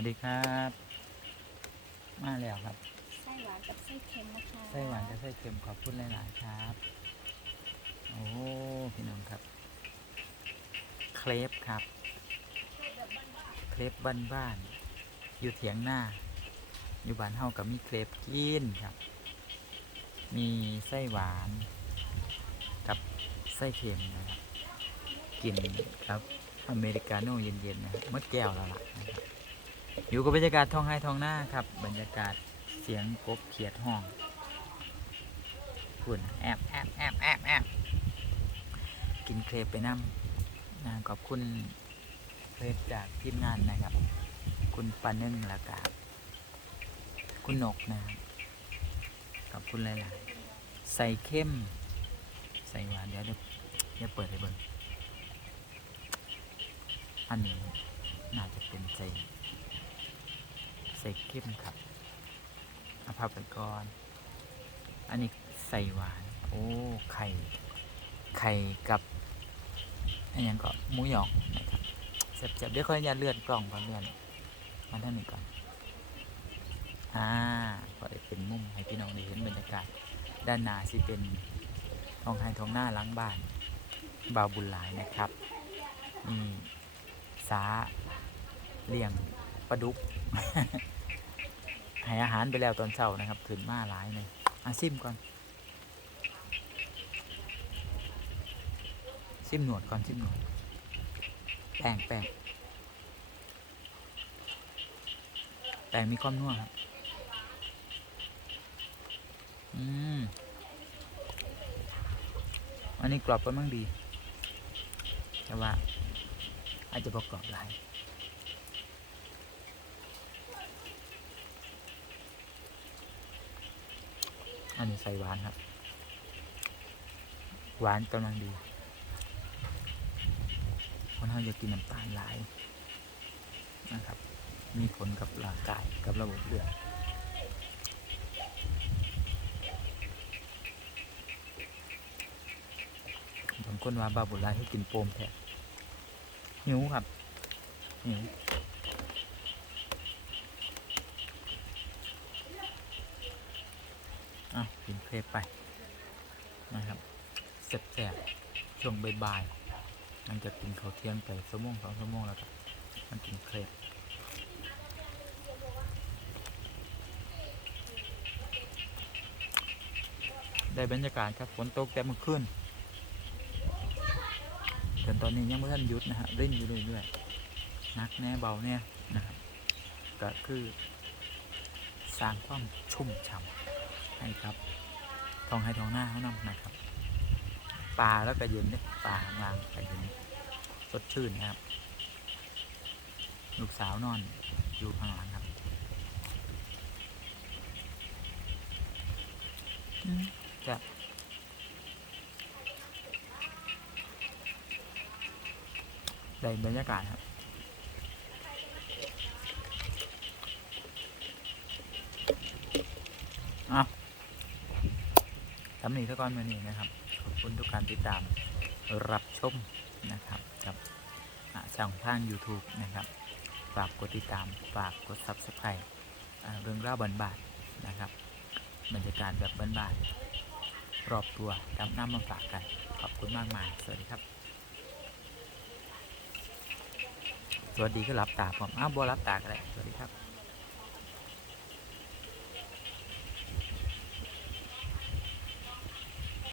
วัสดีครับ มาแล้วครับ ไส้หวานกับไส้เค็มนะคะไส้หวานกับไส้เค็มขอบคุณหลายๆครับ โอ้พี่น้องครับ เครปครับ เครปบ้านๆอยู่เถียงหน้า อยู่บ้านเฮากับมีเครปกินครับ มีไส้หวาน กับไส้เค็มนะครับ กินครับอเมริกาโน่เย็นๆนะครับมดแก้วแล้วล่ะนะครับ อยู่กับบรรยากาศท้องไห้ท้องหน้าครับ บรรยากาศเสียงกบเขียดห้องคุณแอบแอบแอบแอบแอบกินเครปไปน้ำนะขอบคุณเครปจากทีมงานนะครับ คุณปานึ่งละกาคุณนกนะครับขอบคุณหลายๆใส่เข้ม ใส่หวานเดี๋ยวเดี๋ยวเดี๋ยวเปิดให้เบิ่งอันนี้น่าจะเป็นใส่ ใส่เข้มครับเอาพับไปก่อน อันนี้ใส่หวาน โอ้ ไข่ ไข่กับอันยังก็หมูหยองนะครับเสร็จๆเดี๋ยวขออนุญาตเลื่อนกล่องก่อนเลื่อนมาท่านหนึ่งก่อนอ่าก็เป็นมุมให้พี่น้องได้เห็นบรรยากาศ ด้านหน้าสิเป็นท้องไห้ท้องหน้าล้างบ้านบาวบุญหลายนะครับนี่สาเลี้ยง ปลาดุกให้อาหารไปแล้วตอนเช้านะครับขึ้นมาหลายเลยอาซิมก่อน ซิมหนวดก่อนซิมหนวด แป้งแป้งแป้งมีความนัวครับ อืม อันนี้กรอบก็มั่งดี แต่ว่า อาจจะประกอบหลาย อันนี้ใส่หวานครับ หวานกำลังดีเพราะเราจะกินน้ำตาลหลายนะครับ มีผลกับร่างกายกับระบบเลือดบางคนว่าบาบุลาให้กินโปมแท้หิวครับหิว อะกินเครปไปนะครับแซ่บๆช่วงบ่ายๆหลังจากกินข้าวเที่ยงไปชั่วโมงสองชั่วโมงแล้วก็มันกินเครปได้บรรยากาศครับฝนตกแต่เมื่อคืนจนตอนนี้ยังไม่ทันหยุดนะฮะเล่นอยู่เรื่อยๆนักแน่เบาแน่นะครับก็คือสร้างความชุ่มฉ่ำ ให้ครับทองให้ทองหน้าเขานำนะครับปลาแล้วก็เย็นเนี่ยปลาข้างล่างก็เย็นสดชื่นนะครับ ลูกสาวนอนอยู่ข้างหลังครับจะได้บรรยากาศครับเอา ทำนี้ซะกอนมานี้นะครับ ขอบคุณทุกการติดตามรับชมนะครับกับอ่าช่องทาง YouTube นะครับ ฝากกดติดตาม ฝากกด Subscribe เรื่องเล่าบานๆนะครับ บรรยากาศแบบบ้านๆรอบตัวจำน้ำมาฝากกัน ขอบคุณมากมาย สวัสดีครับ สวัสดีก็รับตาผมอ้าวบัวรับตาก็ได้สวัสดีครับ